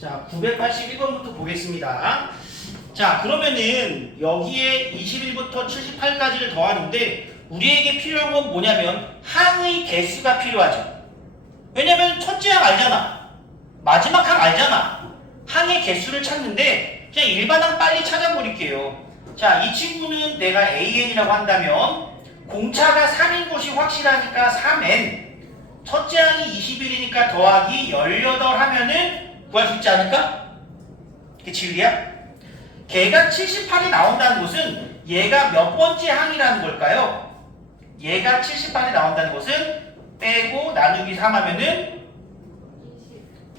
자, 981번부터 보겠습니다. 자, 그러면은 여기에 21부터 78까지를 더하는데 우리에게 필요한 건 뭐냐면 항의 개수가 필요하죠. 왜냐면 첫째 항 알잖아. 마지막 항 알잖아. 항의 개수를 찾는데 그냥 일반항 빨리 찾아버릴게요. 자, 이 친구는 내가 AN이라고 한다면 공차가 3인 것이 확실하니까 3N, 첫째 항이 21이니까 더하기 18 하면은 구할 수 있지 않을까? 그게 진리야? 걔가 78이 나온다는 것은 얘가 몇 번째 항이라는 걸까요? 얘가 78이 나온다는 것은 빼고 나누기 3 하면은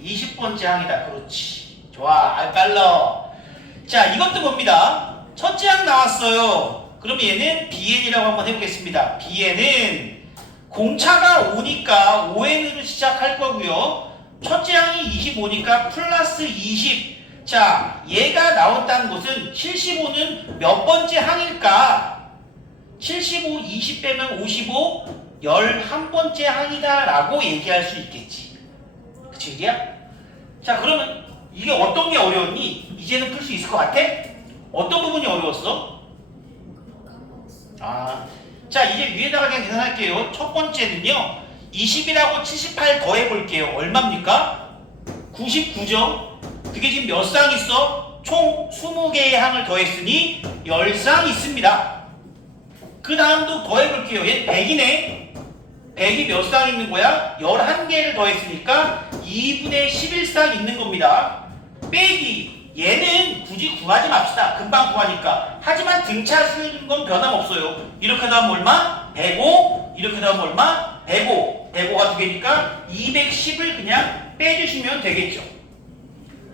20번째 항이다. 그렇지. 좋아. 빨라. 자, 이것도 봅니다. 첫째 항 나왔어요. 그럼 얘는 BN이라고 한번 해보겠습니다. BN은 공차가 5니까 5N으로 시작할 거고요. 첫째 항이 25니까 플러스 20. 자, 얘가 나왔다는 것은 75는 몇 번째 항일까? 75, 20 빼면 55, 11번째 항이다 라고 얘기할 수 있겠지. 그치, 얘기야? 자, 그러면 이게 어떤 게 어려웠니? 이제는 풀 수 있을 것 같아? 어떤 부분이 어려웠어? 자, 이제 위에다가 그냥 계산할게요. 첫 번째는요, 20이라고 78 더해볼게요. 얼마입니까? 99죠? 그게 지금 몇 쌍 있어? 총 20개의 항을 더했으니 10쌍 있습니다. 그 다음도 더해볼게요. 얘 100이네. 100이 몇 쌍 있는 거야? 11개를 더했으니까 2분의 11쌍 있는 겁니다. 빼기. 얘는 굳이 구하지 맙시다. 금방 구하니까. 하지만 등차 수인 건 변함없어요. 이렇게 하면 얼마? 105. 이렇게 하면 얼마? 105. 105가 두 개니까 210을 그냥 빼주시면 되겠죠.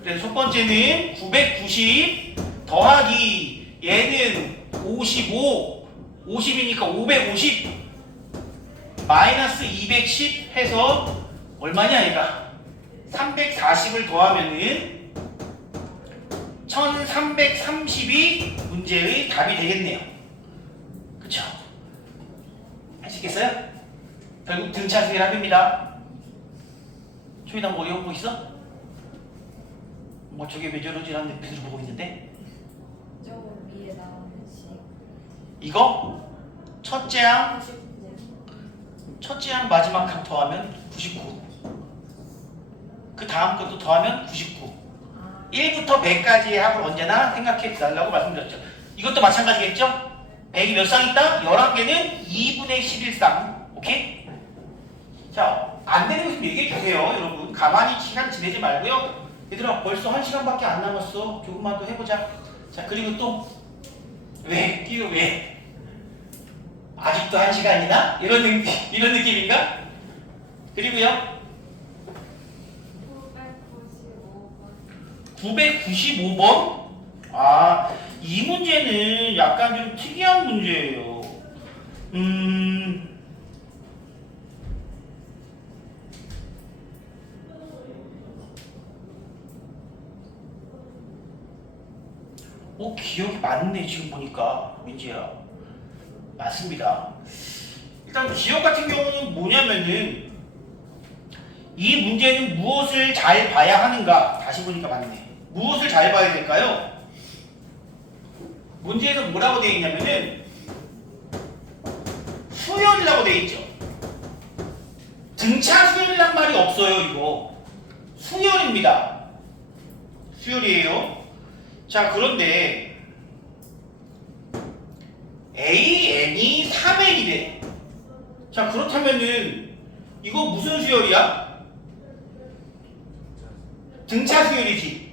그래서 첫 번째는 990 더하기 얘는 55. 50이니까 550 마이너스 210 해서 얼마냐 얘가? 340을 더하면은 1330이 문제의 답이 되겠네요. 그쵸? 할 수 있겠어요? 결국 등차수의 합입니다. 초이나 뭐 어려운 거 있어? 뭐 저게 왜 저러지? 라는 데 보고 있는데 저 위에 나오는 식. 이거 첫째 항 마지막 항 더하면 99. 그 다음 것도 더하면 99. 1부터 100까지의 합을 언제나 생각해 달라고 말씀드렸죠. 이것도 마찬가지겠죠? 100이 몇 쌍 있다? 11개는 2분의 11쌍. 오케이? 자, 안 되는 거 있으면 얘기해 주세요. 여러분. 가만히 시간 지내지 말고요. 얘들아, 벌써 1시간밖에 안 남았어. 조금만 더 해보자. 자, 그리고 또 왜? 이거 왜? 아직도 1시간이나? 이런 느낌인가? 그리고요. 995번? 이 문제는 약간 좀 특이한 문제예요. 기억이 맞네, 지금 보니까. 민지야. 맞습니다. 일단 기억 같은 경우는 뭐냐면은 이 문제는 무엇을 잘 봐야 하는가? 다시 보니까 맞네. 무엇을 잘 봐야 될까요? 문제에서 뭐라고 되어 있냐면은 수열이라고 되어 있죠. 등차 수열이란 말이 없어요. 이거 수열입니다. 수열이에요. 자, 그런데 AN이 3N이래. 자, 그렇다면은 이거 무슨 수열이야? 등차 수열이지.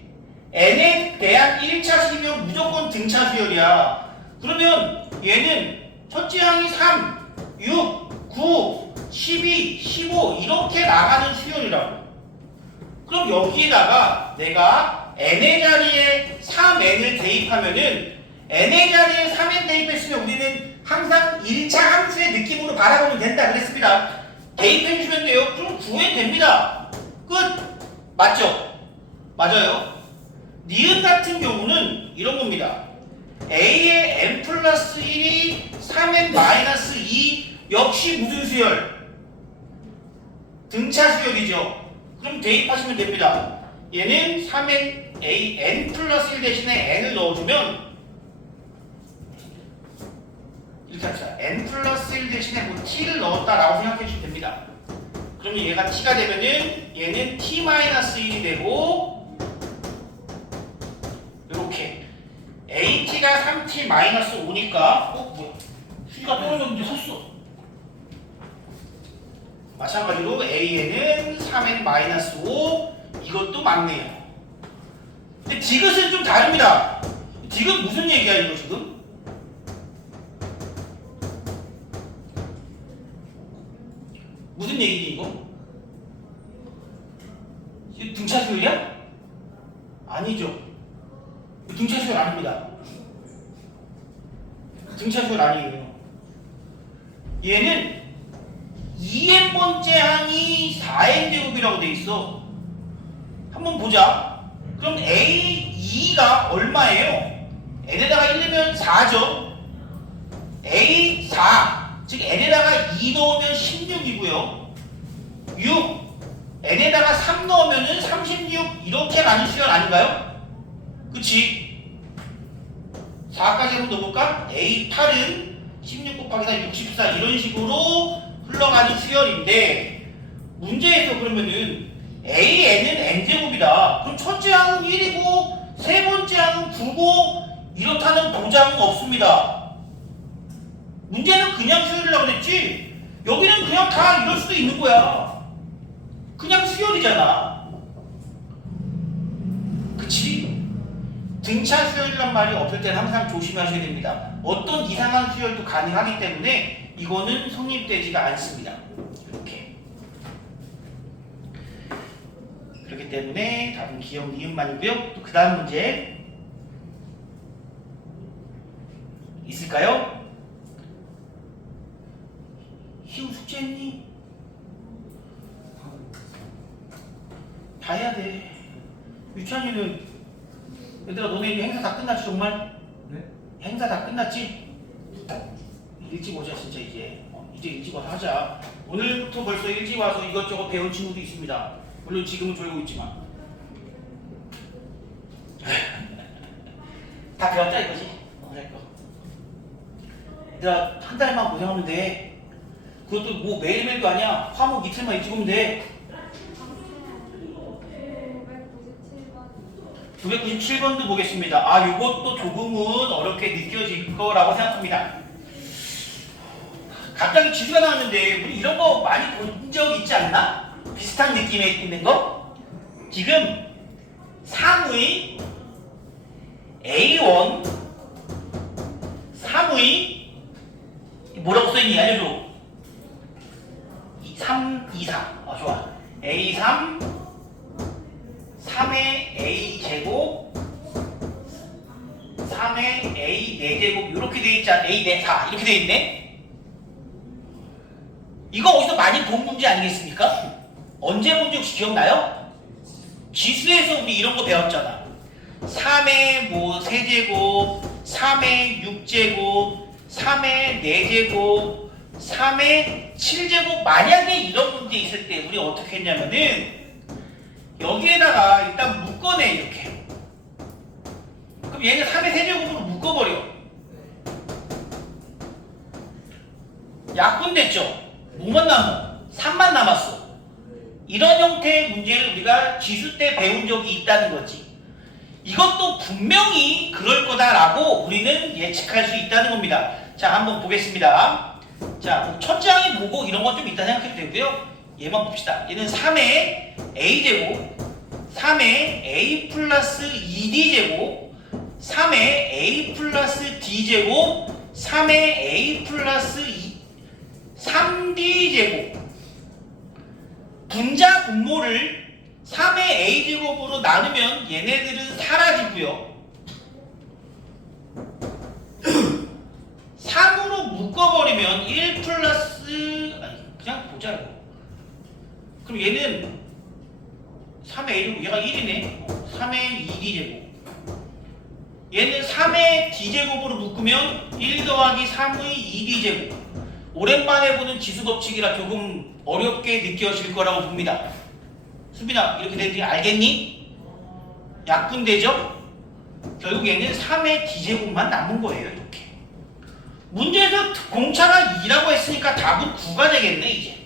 n에 대한 1차 식이면 무조건 등차 수열이야. 그러면 얘는 첫째 항이 3, 6, 9, 12, 15 이렇게 나가는 수열이라고. 그럼 여기에다가 내가 n의 자리에 3n을 대입하면은 n의 자리에 3n 대입했으면 우리는 항상 1차 함수의 느낌으로 바라보면 된다 그랬습니다. 대입해주시면 돼요. 그럼 구해도 됩니다. 끝! 맞죠? 맞아요. 니은 같은 경우는 이런 겁니다. A의 n 플러스 1이 3n 마이너스 2 역시 무슨 수열? 등차 수열이죠. 그럼 대입하시면 됩니다. 얘는 3n a n 플러스 1 대신에 n을 넣어주면 이렇게 합시다. n 플러스 1 대신에 뭐 t를 넣었다라고 생각해 주시면 됩니다. 그러면 얘가 t가 되면은 얘는 t 마이너스 1이 되고 이렇게 at가 3t 마이너스 5니까 뭐야 수위가 떨어졌는데 섰어. 마찬가지로 an은 3n 마이너스 5 이것도 맞네요. 근데 디귿은 좀 다릅니다. 디귿 무슨 얘기야 이거 지금? 무슨 얘기지 이거? 등차 수열이야? 아니죠. 등차 수열 아닙니다. 등차 수열 아니에요. 얘는 2n번째 항이 4n 제곱이라고 돼 있어. 한번 보자. 그럼 A2가 얼마예요? n에다가 1 넣으면 4죠. A4 즉 n에다가 2 넣으면 16이고요. 6 n에다가 3 넣으면 36 이렇게 가는 수열 아닌가요? 그치? 4까지 한번 넣어볼까? A8은 16 곱하기 4 64 이런 식으로 흘러가는 수열인데 문제에서 그러면은 AN은 n제곱이다. 그럼 첫째 항은 1이고 세 번째 항은 9고 이렇다는 보장은 없습니다. 문제는 그냥 수열이라고 그랬지 여기는 그냥 다 이럴 수도 있는 거야. 그냥 수열이잖아. 그치? 등차 수열이란 말이 없을 때는 항상 조심하셔야 됩니다. 어떤 이상한 수열도 가능하기 때문에 이거는 성립되지가 않습니다. 이렇게. 그렇기 때문에 답은 기억 니은만이고요. 또 그 다음 문제 있을까요? 희우 숙제했니? 다 해야 돼. 유찬이는 얘들아 너네 이제 행사 다 끝났지 정말? 네? 행사 다 끝났지? 일찍 오자 진짜 이제. 이제 일찍 와서 하자. 오늘부터 벌써 일찍 와서 이것저것 배운 친구도 있습니다. 물론 지금은 졸고 있지만. 다 배웠다 이거지? 오늘 거. 얘들아 한 달만 고생하면 돼. 그것도 뭐 매일매일도 아니야. 화목 이틀만 일찍 오면 돼. 997번도 보겠습니다. 아, 이것도 조금은 어렵게 느껴질 거라고 생각합니다. 갑자기 지수가 나왔는데 우리 이런 거 많이 본 적 있지 않나? 비슷한 느낌에 있는 거? 지금 사무의 A1 사무의 뭐라고 써있니? 알려줘. 3, 2, 4. 좋아. A3 3의 A 제곱 3의 A 4제곱 이렇게 돼 있지 않아? A 4 이렇게 돼 있네? 이거 어디서 많이 본 문제 아니겠습니까? 언제 본지 혹시 기억나요? 기수에서 우리 이런 거 배웠잖아. 3의 뭐 세제곱 3의 6제곱 3의 4제곱 3의 7제곱 만약에 이런 문제 있을 때 우리 어떻게 했냐면은 여기에다가 일단 묶어내 이렇게. 그럼 얘는 3의 세제곱으로 묶어버려. 약분됐죠? 뭐만 남아? 3만 남았어. 이런 형태의 문제를 우리가 지수 때 배운 적이 있다는 거지. 이것도 분명히 그럴 거다라고 우리는 예측할 수 있다는 겁니다. 자, 한번 보겠습니다. 자, 첫째 항이 뭐고 이런 건 좀 이따 생각해도 되고요. 얘만 봅시다. 얘는 3의 A제곱 3의 A 플러스 2D제곱 3의 A 플러스 D제곱 3의 A 플러스 3D제곱 분자 분모를 3의 A제곱으로 나누면 얘네들은 사라지고요. 3으로 묶어버리면 1 플러스 그냥 보자고. 그럼 얘는 3의 A제곱 얘가 1이네. 3의 2D제곱 얘는 3의 D제곱으로 묶으면 1 더하기 3의 2D제곱. 오랜만에 보는 지수 법칙이라 조금 어렵게 느껴질 거라고 봅니다. 수빈아 이렇게 되는지 알겠니? 약분되죠? 결국에는 3의 d제곱만 남은 거예요. 이렇게. 문제에서 공차가 2라고 했으니까 답은 9가 되겠네 이제.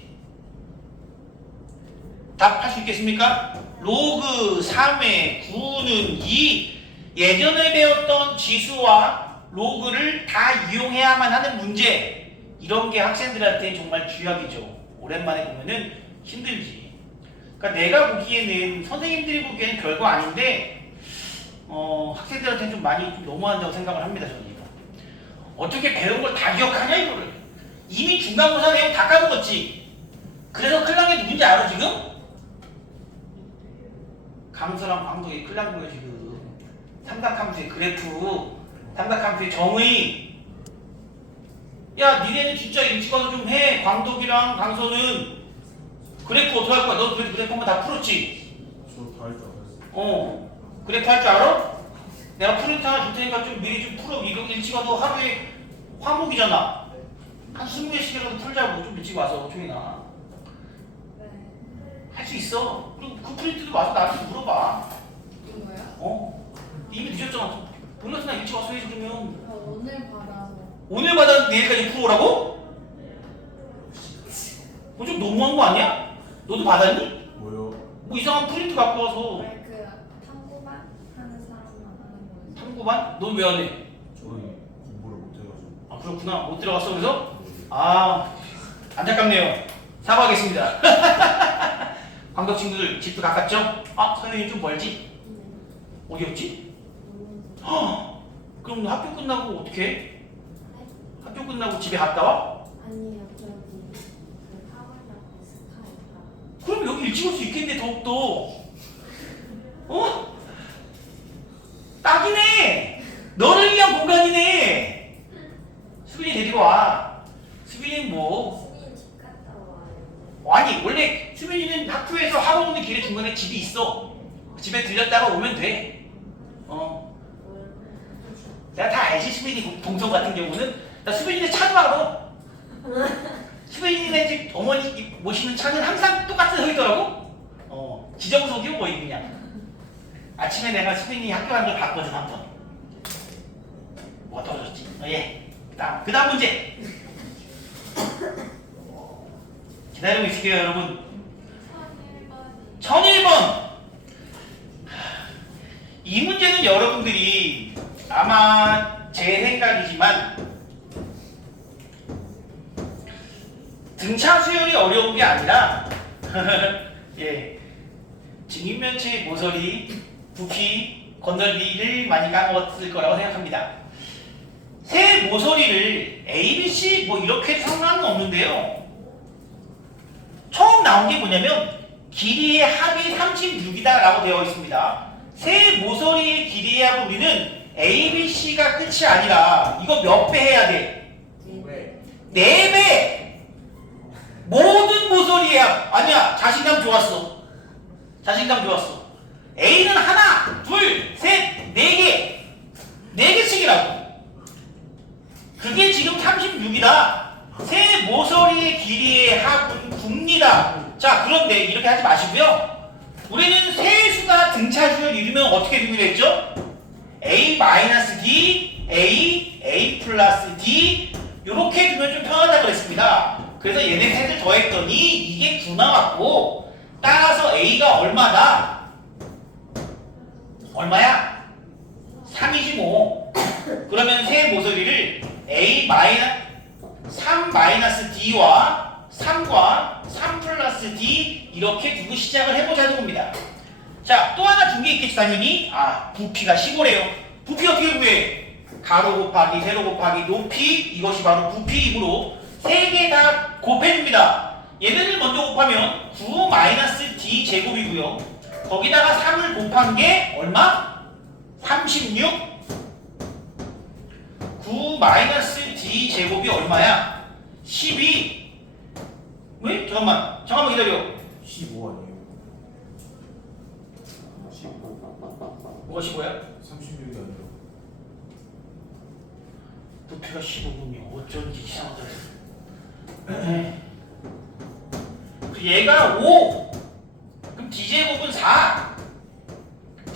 답할 수 있겠습니까? 로그 3의 9는 2. 예전에 배웠던 지수와 로그를 다 이용해야만 하는 문제. 이런 게 학생들한테 정말 쥐약이죠. 오랜만에 보면은 힘들지. 그러니까 내가 보기에는 선생님들이 보기에는 별거 아닌데 학생들한테 좀 많이 좀 너무한다고 생각을 합니다. 저는 이거. 어떻게 배운 걸 다 기억하냐 이거를. 이미 중간고사 내용 다 까먹었지. 그래서 클랑이 누군지 알아 지금? 강서랑 광동이 클랑 거예요 지금. 삼각함수의 그래프, 삼각함수의 정의. 야 니네는 진짜 일찍 와서 좀 해. 광덕이랑 강서는 그래프 어떻게 할 거야? 너 그래프 한번 다 풀었지? 저 다 할 줄 알았어요. 그래프 할 줄 알아? 내가 프린트 하나 줄 테니까 좀 미리 좀 풀어. 이거 일찍 와도 하루에 화목이잖아. 한 20개씩이라도 풀자고. 좀 일찍 와서 종이나 네. 할 수 있어. 그리고 그 프린트도 와서 나한테 물어봐. 이거요? 이미 늦었잖아. 몰라서 나 일찍 와서 해줘 그러면. 오늘 받아서. 오늘 받아 내일까지 풀어오라고? 좀 너무한 거 아니야? 너도 받았니? 뭐요? 뭐 이상한 프린트 갖고 와서. 그 탐구만 하는 사람만 하는 거예요. 탐구반? 넌 왜 안 해? 저는 공부를 못 해가지고. 아 그렇구나. 못 들어갔어 그래서? 아 안타깝네요. 사과하겠습니다. 광덕 친구들 집도 가깝죠? 아 선생님 좀 멀지? 어디였지? 그럼 너 학교 끝나고 어떻게 해? 학교 끝나고 집에 갔다 와? 아니요, 저기 그 학원하고 스카이프. 그럼 여기 일찍 올 수 있겠네 더욱더. 딱이네. 너를 위한 공간이네. 수빈이 데리고 와. 수빈이는 뭐 수빈이 집 갔다 와요. 아니 원래 수빈이는 학교에서 학원 오는 길에 중간에 집이 있어. 집에 들렸다가 오면 돼. 내가 다 알지. 수빈이 동성 같은 경우는 나 수빈이네 차도 알아. 수빈이네 집 어머니 모시는 차는 항상 똑같은 서 있더라고. 지정석이고 거의 그냥. 아침에 내가 수빈이 학교 가는 걸 봤거든 한번. 뭐가 떨어졌지? 예. 그다음 문제. 기다리고 있을게요 여러분. 1001번. 이 문제는 여러분들이 아마 제 생각이지만 등차 수열이 어려운 게 아니라 예, 증인면체 모서리, 부피, 건널비를 많이 까먹었을 거라고 생각합니다. 세 모서리를 A, B, C 뭐 이렇게 해도 상관은 없는데요. 처음 나온 게 뭐냐면 길이의 합이 36이다 라고 되어 있습니다. 세 모서리의 길이의 합을 우리는 A, B, C가 끝이 아니라 이거 몇 배 해야 돼? 4배! 모든 모서리의 합. 아니야, 자신감 좋았어. 자신감 좋았어. A는 하나, 둘, 셋, 4개. 4개씩이라고. 그게 지금 36이다. 세 모서리의 길이의 합은 9입니다. 자, 그런데 이렇게 하지 마시고요. 우리는 세수가 등차수를 이루면 어떻게 정리됐죠? A-D, A, A 플러스 D 이렇게 두면 좀 편하다고 그랬습니다. 그래서 얘네 셋을 더했더니 이게 9 나왔고 따라서 A가 얼마다? 얼마야? 3이지 뭐. 그러면 세 모서리를 A 3 마이너스 D와 3과 3 플러스 D 이렇게 두고 시작을 해보자는 겁니다. 자, 또 하나 준 게 있겠지 당연히. 부피가 15래요. 부피 어떻게 구해? 가로 곱하기 세로 곱하기 높이, 이것이 바로 부피이므로 세 개 다 곱해줍니다. 얘네들 먼저 곱하면 9 마이너스 D 제곱이고요. 거기다가 3을 곱한 게 얼마? 36. 9 마이너스 D 제곱이 얼마야? 12. 왜? 잠깐만 기다려. 15 아니에요? 15. 뭐가 15야? 36이 아니라. 부피가 15군요. 어쩐지 이상하다. 얘가 5. 그럼 D제곱은 4.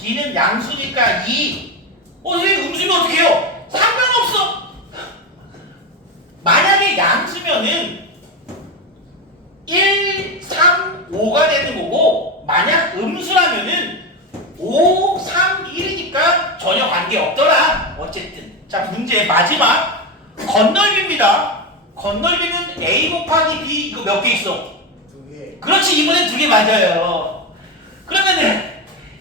B는 양수니까 2. 선생님 음수면 어떻게 해요? 상관없어. 만약에 양수면은 1, 3, 5가 되는 거고 만약 음수라면은 5, 3, 1이니까 전혀 관계없더라. 어쨌든 자 문제 마지막 건널비입니다. 건널비는 A 곱하기 B 이거 몇 개 있어? 2개. 그렇지 이번엔 2개 맞아요. 그러면은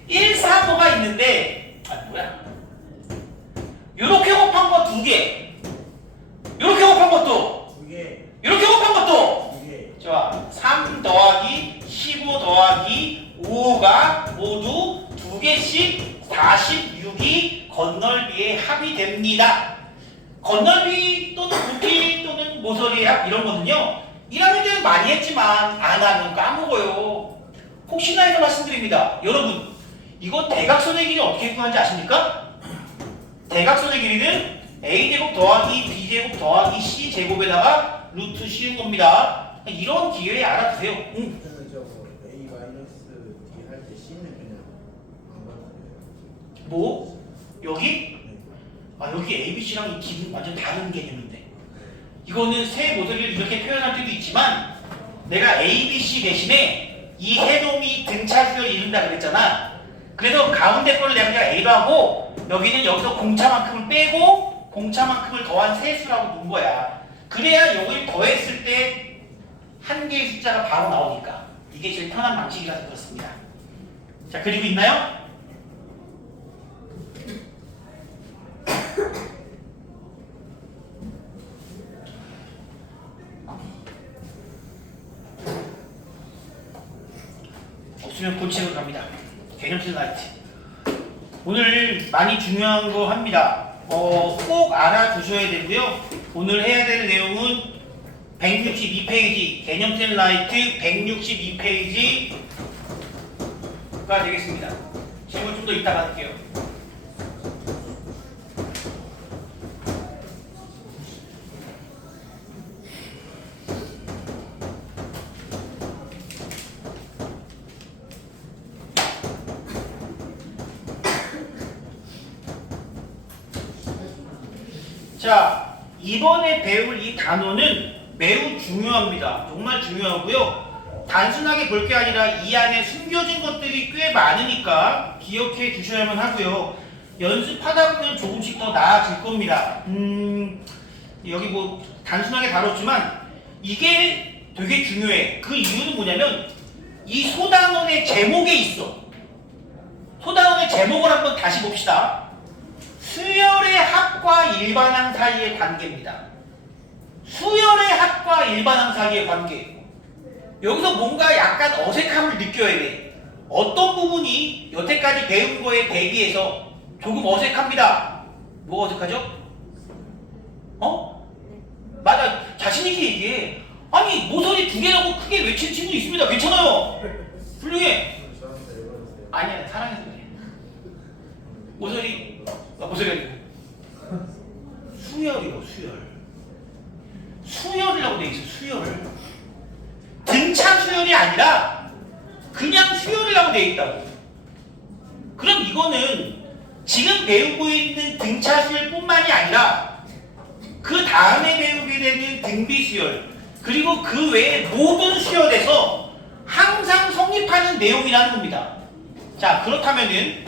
1, 4, 5가 있는데 뭐야? 요렇게 곱한 거 2개 요렇게 곱한 것도 2개. 요렇게 곱한 것도 2개. 좋아. 3 더하기 15 더하기 5가 모두 2개씩 46이 건널비의 합이 됩니다. 건널비 또는 부피 또는 모서리의 합 이런 거는요 1학년 때는 많이 했지만 안 하면 까먹어요. 혹시나 해서 말씀드립니다. 여러분 이거 대각선의 길이 어떻게 구하는지 아십니까? 대각선의 길이는 A제곱 더하기 B제곱 더하기 C제곱에다가 루트 씌운 겁니다. 이런 기회에 알아두세요. 응. 저는 저거 A 마이너스 D 할 때 C는 그냥 안 받아요. 뭐? 여기? 네. 아 여기 ABC랑 이 D는 완전 다른 개념인데 이거는 세 모델을 이렇게 표현할 때도 있지만 내가 ABC 대신에 이 세 놈이 등차수를 이룬다 그랬잖아. 그래서 가운데 거를 내가 그냥 A로 하고 여기는 여기서 공차만큼을 빼고 공차만큼을 더한 세수라고 놓은 거야. 그래야 이걸 더했을 때 한 개의 숫자가 바로 나오니까 이게 제일 편한 방식이라서 그렇습니다. 자 그리고 있나요? 없으면 고치러 갑니다. 개념실 라이트. 오늘 많이 중요한 거 합니다. 꼭 알아두셔야 되고요. 오늘 해야 될 내용은 162페이지 개념실 라이트 162페이지가 되겠습니다. 질문 좀 더 이따 받을게요. 자, 이번에 배울 이 단어는 매우 중요합니다. 정말 중요하고요. 단순하게 볼 게 아니라 이 안에 숨겨진 것들이 꽤 많으니까 기억해 두셔야만 하고요. 연습하다 보면 조금씩 더 나아질 겁니다. 여기 뭐 단순하게 다뤘지만 이게 되게 중요해. 그 이유는 뭐냐면 이 소단원의 제목에 있어. 소단원의 제목을 한번 다시 봅시다. 수열의 합과 일반항 사이의 관계입니다. 수열의 합과 일반항 사이의 관계. 여기서 뭔가 약간 어색함을 느껴야 돼. 어떤 부분이 여태까지 배운 거에 대비해서 조금 어색합니다. 뭐가 어색하죠? 맞아. 자신있게 얘기해. 아니 모서리 2개라고 크게 외친 친구 있습니다. 괜찮아요. 훌륭해. 저한테 읽어주세요. 아니야. 사랑해서 그래. 모서리 모서리 아니고 수열이요. 수열이라고 돼 있어. 수열. 등차 수열이 아니라 그냥 수열이라고 돼 있다고. 그럼 이거는 지금 배우고 있는 등차 수열뿐만이 아니라 그 다음에 배우게 되는 등비 수열 그리고 그 외에 모든 수열에서 항상 성립하는 내용이라는 겁니다. 자 그렇다면은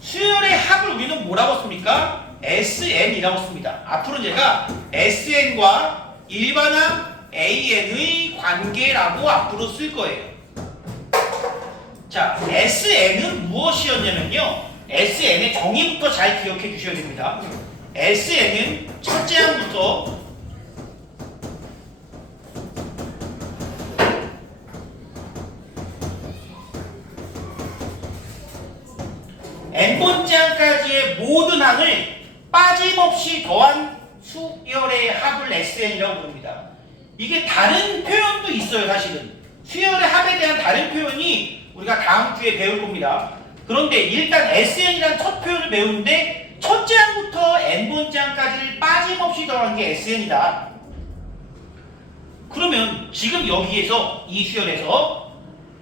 수열의 합을 우리는 뭐라고 씁니까? SN이라고 씁니다. 앞으로 제가 SN과 일반항 AN의 관계라고 앞으로 쓸 거예요. 자, SN은 무엇이었냐면요. SN의 정의부터 잘 기억해 주셔야 됩니다. SN은 첫째 항부터 n번째 항까지의 모든 항을 빠짐없이 더한 수열의 합을 SN이라고 부릅니다. 이게 다른 표현도 있어요. 사실은 수열의 합에 대한 다른 표현이 우리가 다음 주에 배울 겁니다. 그런데 일단 SN이라는 첫 표현을 배우는데 첫째 항부터 n번째 항까지를 빠짐없이 더한 게 SN이다. 그러면 지금 여기에서 이 수열에서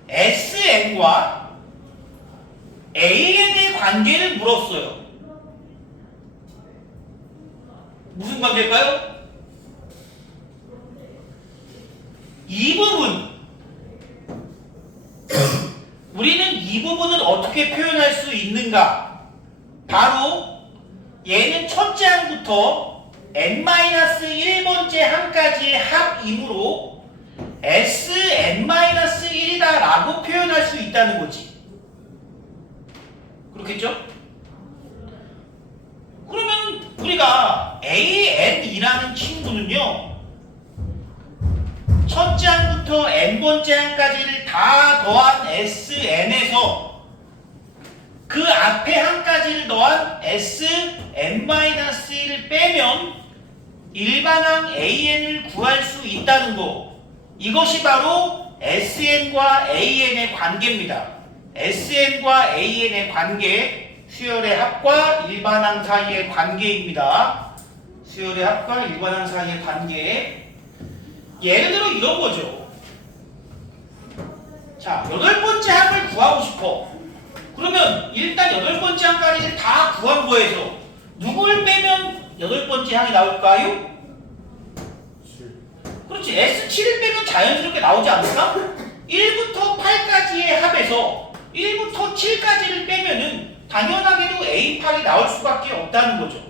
SN과 AN의 관계를 물었어요. 무슨 관계일까요? 이 부분. 우리는 이 부분을 어떻게 표현할 수 있는가? 바로 얘는 첫째 항부터 n-1번째 항까지의 합이므로 Sn-1이다라고 표현할 수 있다는 거지. 그렇겠죠? 그러면 우리가 AN이라는 친구는요, 첫째 항부터 n번째 항까지를 다 더한 Sn에서 그 앞에 항까지를 더한 Sn-1을 빼면 일반항 AN을 구할 수 있다는 거. 이것이 바로 SN과 AN의 관계입니다. SN과 AN의 관계, 수열의 합과 일반항 사이의 관계입니다. 수열의 합과 일반항 사이의 관계. 예를 들어 이런 거죠. 자, 8번째 항을 구하고 싶어. 그러면 일단 8번째 항까지 다 구한 거에서 누굴 빼면 8번째 항이 나올까요? 그렇지. S7을 빼면 자연스럽게 나오지 않을까? 1부터 8까지의 합에서 1부터 7까지를 빼면은 당연하게도 A8이 나올 수밖에 없다는 거죠.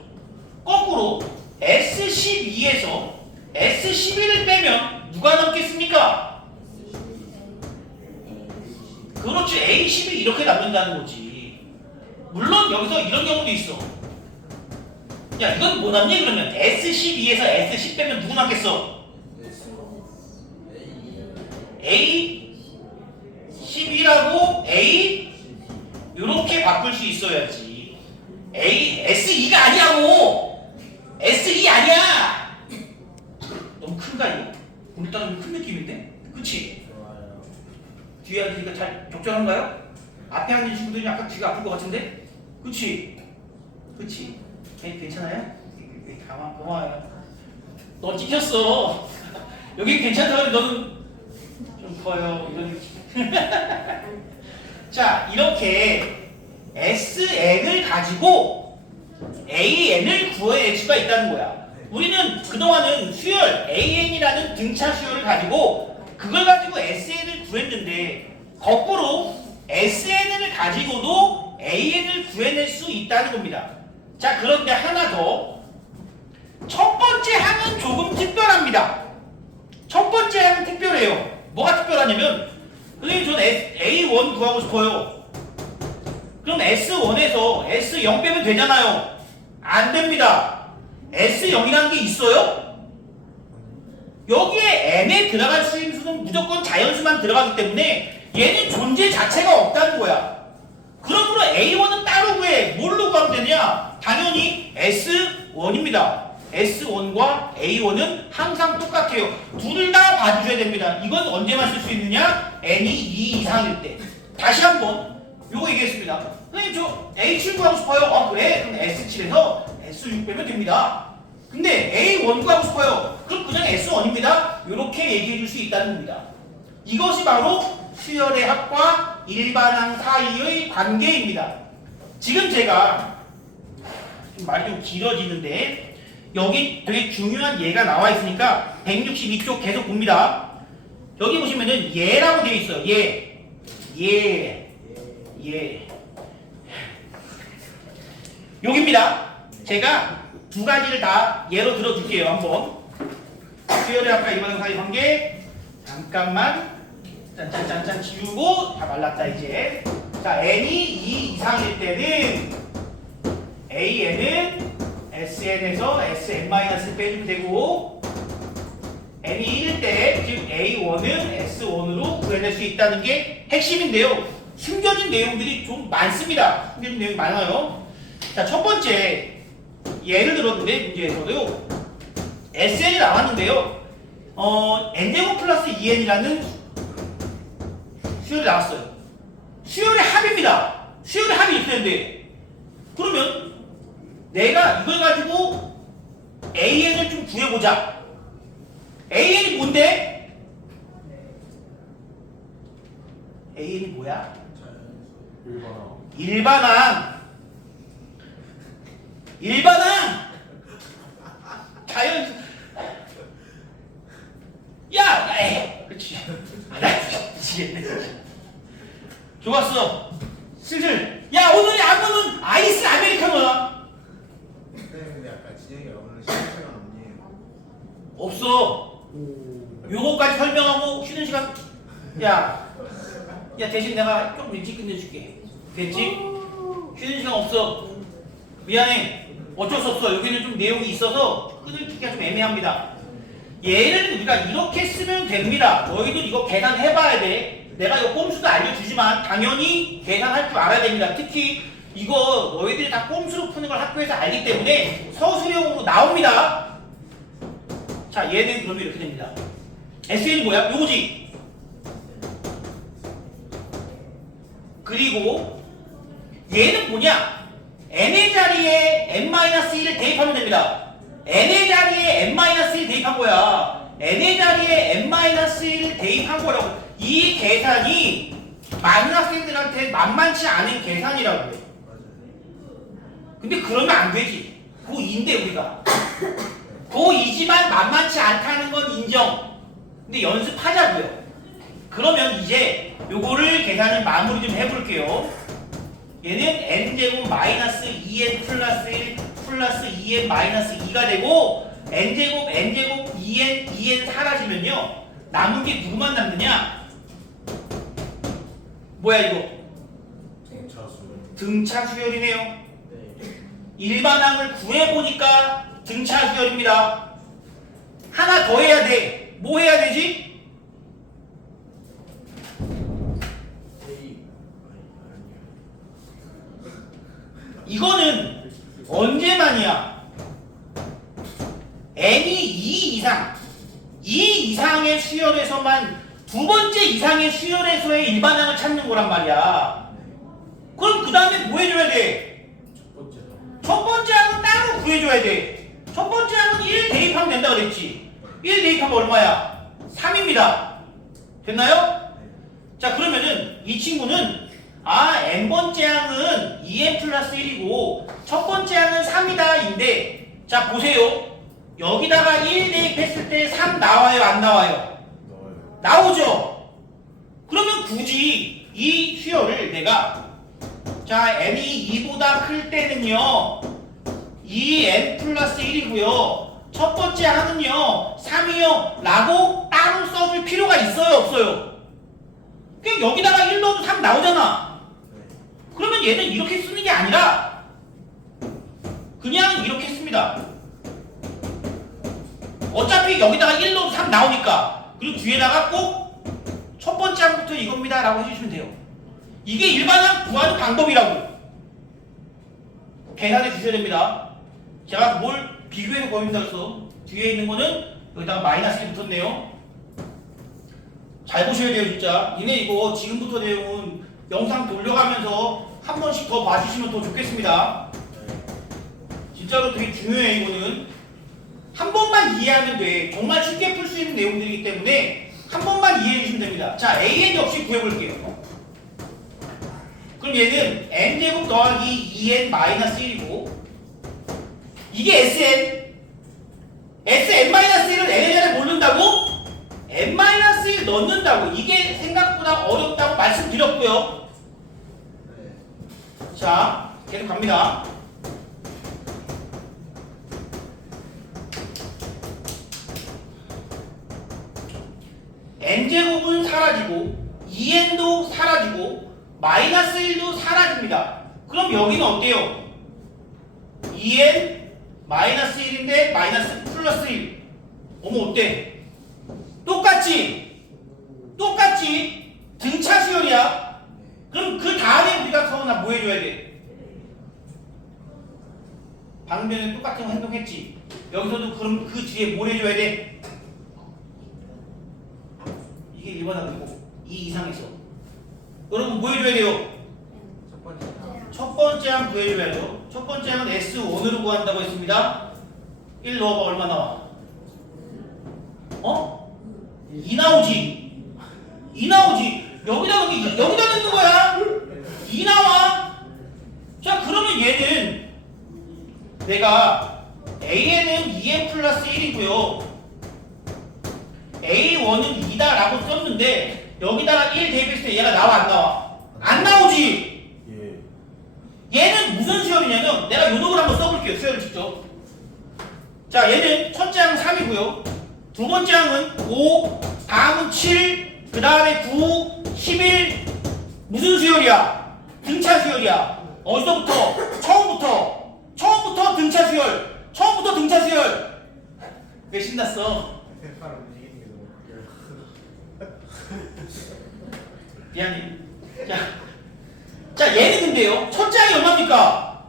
거꾸로 S12에서 S11을 빼면 누가 남겠습니까? 그렇지. A10이 이렇게 남는다는 거지. 물론 여기서 이런 경우도 있어. 야, 이건 뭐 남니? 그러면 S12에서 S10 빼면 누구 남겠어? A12라고 A 이렇게 바꿀 수 있어야지. S2가 아니야고. S2 아니야. 너무 큰가 이거? 오늘따라 좀 큰 느낌인데? 그치? 좋아요. 뒤에 앉으니까 잘 적절한가요? 앞에 앉은 친구들이 약간 뒤가 아플 것 같은데? 그치? 그치? 괜찮아요? 고마워요. 너 찍혔어. 여기 괜찮다고 너는 좀 커요. 이런 느낌. 자, 이렇게 SN을 가지고 AN을 구해낼 수가 있다는 거야. 우리는 그동안은 수열 AN이라는 등차 수열을 가지고 그걸 가지고 SN을 구했는데 거꾸로 SN을 가지고도 AN을 구해낼 수 있다는 겁니다. 자, 그런데 하나 더. 첫 번째 항은 조금 특별합니다. 첫 번째 항은 특별해요. 뭐가 특별하냐면, 선생님 저는 A1 구하고 싶어요. 그럼 S1에서 S0 빼면 되잖아요. 안 됩니다. S0이라는 게 있어요? 여기에 N에 들어갈 수임수는 무조건 자연수만 들어가기 때문에 얘는 존재 자체가 없다는 거야. 그러므로 A1은 따로 구해. 뭘로 구하면 되냐? 당연히 S1입니다. S1과 A1은 항상 똑같아요. 둘 다 봐주셔야 됩니다. 이건 언제만 쓸 수 있느냐? N이 2 이상일 때. 다시 한번 요거 얘기했습니다. 선생님 저 A7 구하고 싶어요. 그래? 그럼 S7에서 S6 빼면 됩니다. 근데 A1 구하고 싶어요. 그럼 그냥 S1입니다. 이렇게 얘기해 줄 수 있다는 겁니다. 이것이 바로 수열의 합과 일반항 사이의 관계입니다. 지금 제가 좀 말이 좀 길어지는데 여기 되게 중요한 예가 나와 있으니까 162쪽 계속 봅니다. 여기 보시면은 예라고 되어 있어요. 예. 여기입니다. 제가 두 가지를 다 예로 들어줄게요. 한번. 수열의 합과 일반항 사이 관계. 잠깐만. 짠짠짠짠 지우고 다 말랐다 이제. 자, n이 2 이상일 때는 AN은 SN에서 SN-을 빼주면 되고 n이 1일 때, 즉 A1은 S1으로 구해낼 수 있다는 게 핵심인데요. 숨겨진 내용들이 좀 많습니다. 숨겨진 내용이 많아요. 자, 첫 번째 예를 들었는데 문제에서도요. SN이 나왔는데요. n제곱 플러스 2n이라는 수열이 나왔어요. 수열의 합입니다. 수열의 합이 있었는데 그러면 내가 이걸 가지고 AN을 좀 구해보자. AN이 뭔데? AN이 뭐야? 일반항. 일반항 자연 야 그렇지 미치겠네 진짜. 좋았어 슬슬 야 오늘의 안무는 아이스 아메리카노야. 근데 아까 진영이 오늘 쉬는 시간 없니? 없어. 요거까지 설명하고 쉬는 시간 야 대신 내가 좀 일찍 끝내줄게. 됐지? 쉬는 시간 없어. 미안해. 어쩔 수 없어. 여기는 좀 내용이 있어서 끊기가 좀 애매합니다. 얘를 우리가 이렇게 쓰면 됩니다. 너희들 이거 계산해봐야 돼. 내가 이거 꼼수도 알려주지만 당연히 계산할 줄 알아야 됩니다. 특히 이거 너희들이 다 꼼수로 푸는 걸 학교에서 알기 때문에 서술형으로 나옵니다. 자, 얘는 그러면 이렇게 됩니다. SN이 뭐야? 요거지. 그리고 얘는 뭐냐? n의 자리에 n-1을 대입하면 됩니다. n의 자리에 n-1을 대입한 거야. n의 자리에 n-1을 대입한 거라고. 이 계산이 많은 학생들한테 만만치 않은 계산이라고 해. 근데 그러면 안 되지. 고2인데 우리가. 고2지만 만만치 않다는 건 인정. 근데 연습하자고요. 그러면 이제 요거를 계산을 마무리 좀 해볼게요. 얘는 n제곱 마이너스 2n 플러스 1 플러스 2n 마이너스 2가 되고 n제곱 2n 사라지면요 남은 게 누구만 남느냐? 뭐야 이거? 등차 수열이네요. 네. 일반항을 구해보니까 등차 수열입니다. 하나 더 해야 돼. 뭐 해야 되지? 이거는 언제만이야? n이 2 이상, 2 이상의 수열에서만 두 번째 이상의 수열에서의 일반항을 찾는 거란 말이야. 그럼 그 다음에 뭐 해줘야 돼? 첫 번째 항은 따로 구해줘야 돼. 첫 번째 항은 1 대입하면 된다 그랬지. 1 대입하면 얼마야? 3입니다. 됐나요? 자 그러면은 이 친구는 n번째 항은 2n 플러스 1이고 첫 번째 항은 3이다 인데 자 보세요. 여기다가 1 대입했을 때 3 나와요 안 나와요? 나오죠? 그러면 굳이 이 수열을 내가 자 n이 2보다 클 때는요 2n 플러스 1이고요 첫 번째 항은요 3이요 라고 따로 써줄 필요가 있어요 없어요? 그냥 여기다가 1 넣어도 3 나오잖아. 그러면 얘는 이렇게 쓰는 게 아니라 그냥 이렇게 씁니다. 어차피 여기다가 1 넣어도 3 나오니까. 그리고 뒤에다가 꼭 첫 번째 항부터 이겁니다 라고 해주시면 돼요. 이게 일반항 구하는 방법이라고. 계산해 주셔야 됩니다. 제가 뭘 비교해서 보입니다 그래서 뒤에 있는 거는 여기다가 마이너스 1 붙었네요. 잘 보셔야 돼요 진짜. 니네 이거 지금부터 내용은 영상 돌려가면서 한 번씩 더 봐주시면 더 좋겠습니다. 진짜로 되게 중요해 이거는. 한 번만 이해하면 돼. 정말 쉽게 풀 수 있는 내용들이기 때문에 한 번만 이해해 주시면 됩니다. 자 an 역시 구해볼게요. 그럼 얘는 n제곱 더하기 2n 마이너스 1이고 이게 sn-1을 n의 자리에 모른다고? n-1 넣는다고. 이게 생각보다 어렵다고 말씀드렸고요. 자 계속 갑니다. n제곱은 사라지고 2n도 사라지고 마이너스 1도 사라집니다. 그럼 여기는 어때요? 2n 마이너스 1인데 마이너스 플러스 1. 어머 어때? 똑같지? 등차 수열이야. 그럼 그 다음에 우리가 서은아 뭐 해줘야 돼? 방금 전에 똑같은 거 행동했지? 여기서도 그럼 그 뒤에 뭘 해줘야 돼? 이게 일반항이고 2 이상에서 여러분 뭐 해줘야 돼요? 첫 번째 항 구해줘야죠. 첫 번째 항은 S1으로 구한다고 했습니다. 1 넣어봐 얼마 나와? 2 나오지? 2 나오지? 여기다 넣는 거야. 2 나와. 자 그러면 얘는 내가 A에는 2n 플러스 1이고요. A1은 2다라고 썼는데 여기다가 1 대입했을 때 얘가 나와 안 나와? 안 나오지? 예. 얘는 무슨 수열이냐면 내가 요 놈을 한번 써볼게요. 수열을 직접. 자, 얘는 첫째 항은 3이고요. 두 번째 항은 5, 다음은 7, 그 다음에 9, 11. 무슨 수열이야? 등차 수열이야. 어디서부터? 처음부터 등차 수열. 처음부터 등차 수열. 왜 신났어? 팔 움직이는 게 너무 웃겨요. 미안해. 자, 얘는 근데요. 첫째 항이 얼마입니까?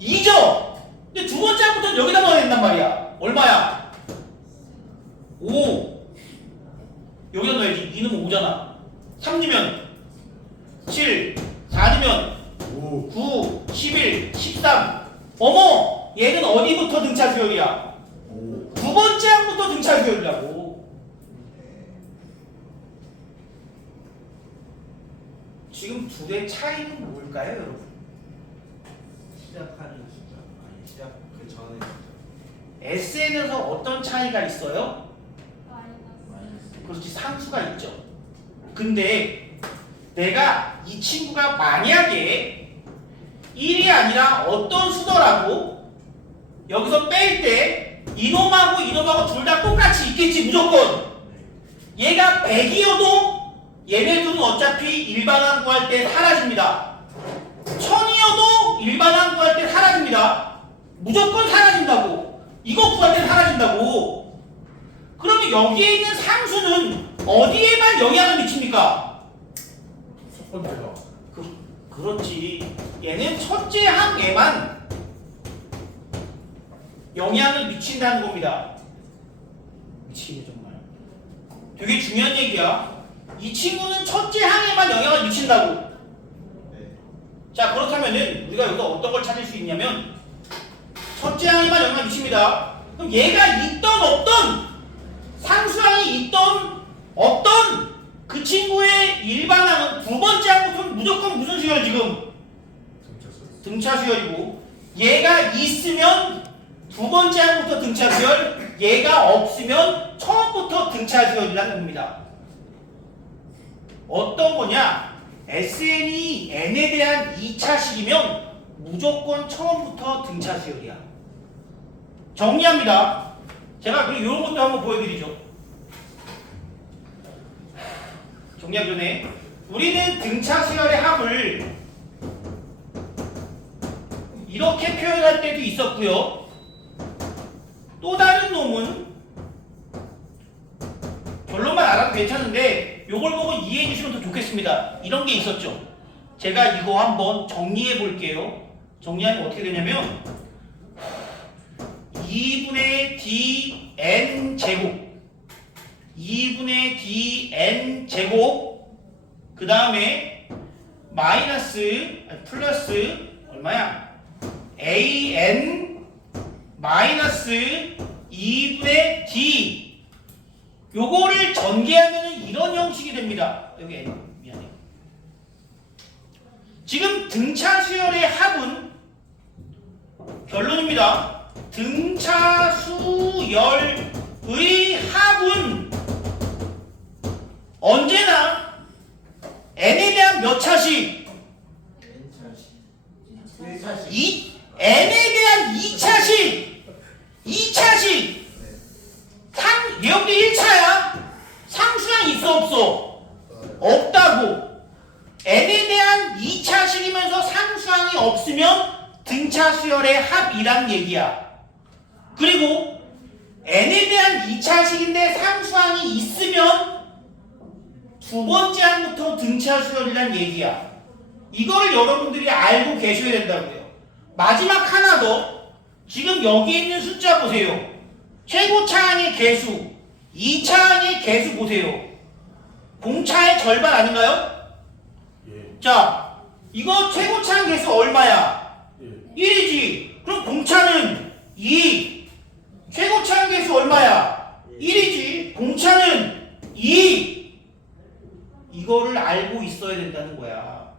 2죠? 근데 두 번째 항부터는 여기다 넣어야 된단 말이야. 얼마야? 5. 여기다 넣어야지. 2는 5잖아. 3이면 7, 4면 5. 9, 11, 13. 어머! 얘는 어디부터 등차 수열이야? 5. 두 번째 항부터 등차 수열이라고. 지금 둘의 차이는 뭘까요, 여러분? 시작하는 숫자. 아니 시작 그 전에 숫자. SN에서 어떤 차이가 있어요? 마이너스. 그렇지, 상수가 있죠. 근데 내가 이 친구가 만약에 1이 아니라 어떤 수더라고 여기서 뺄 때 이놈하고 이놈하고 둘 다 똑같이 있겠지 무조건. 얘가 100이어도 얘네들은 어차피 일반항 구할 때 사라집니다. 1000이어도 일반항 구할 때 사라집니다. 무조건 사라진다고. 이거 구할 때 사라진다고. 그러면 여기에 있는 상수는 어디에만 영향을 미칩니까? 첫 번째가. 그렇지. 얘는 첫째 항에만 영향을 미친다는 겁니다. 미치네 정말. 되게 중요한 얘기야. 이 친구는 첫째 항에만 영향을 미친다고. 네. 자, 그렇다면은 우리가 여기서 어떤 걸 찾을 수 있냐면 첫째 항에만 영향을 미칩니다. 그럼 얘가 있던 없던 상수항이 있던 없던 그 친구의 일반항은 두 번째 항부터는 무조건 무슨 수열 지금? 등차 수열이고, 얘가 있으면 두 번째 항부터 등차 수열, 얘가 없으면 처음부터 등차 수열이라는 겁니다. 어떤 거냐? SN이 N에 대한 2차식이면 무조건 처음부터 등차 수열이야. 정리합니다. 제가 그리고 이런 것도 한번 보여드리죠. 정리하기 전에 우리는 등차 수열의 합을 이렇게 표현할 때도 있었고요. 또 다른 놈은 결론만 알아도 괜찮은데 요걸 보고 이해해 주시면 더 좋겠습니다. 이런 게 있었죠. 제가 이거 한번 정리해 볼게요. 정리하면 어떻게 되냐면 2분의 dn 제곱 2분의 dn 제곱 그 다음에 마이너스 플러스 얼마야? an 마이너스 2분의 d 요거를 전개하면 이런 형식이 됩니다. 여기 n 미안해요. 지금 등차 수열의 합은 결론입니다. 등차 수열의 합은 언제나 n에 대한 몇 차식? n에 대한 2차식 2차식 얘형도 1차야 상수항 있어 없어? 없다고. n에 대한 2차식이면서 상수항이 없으면 등차 수열의 합이란 얘기야. 그리고 n에 대한 2차식인데 상수항이 있으면 두 번째 항부터 등차 수열이란 얘기야. 이거를 여러분들이 알고 계셔야 된다고요. 마지막 하나 더. 지금 여기 있는 숫자 보세요. 최고차항의 개수, 2차항의 개수 보세요. 공차의 절반 아닌가요? 예. 자, 이거 최고차항 개수 얼마야? 예. 1이지. 그럼 공차는 2. 최고차항 개수 얼마야? 1이지. 공차는 2. 이거를 알고 있어야 된다는 거야.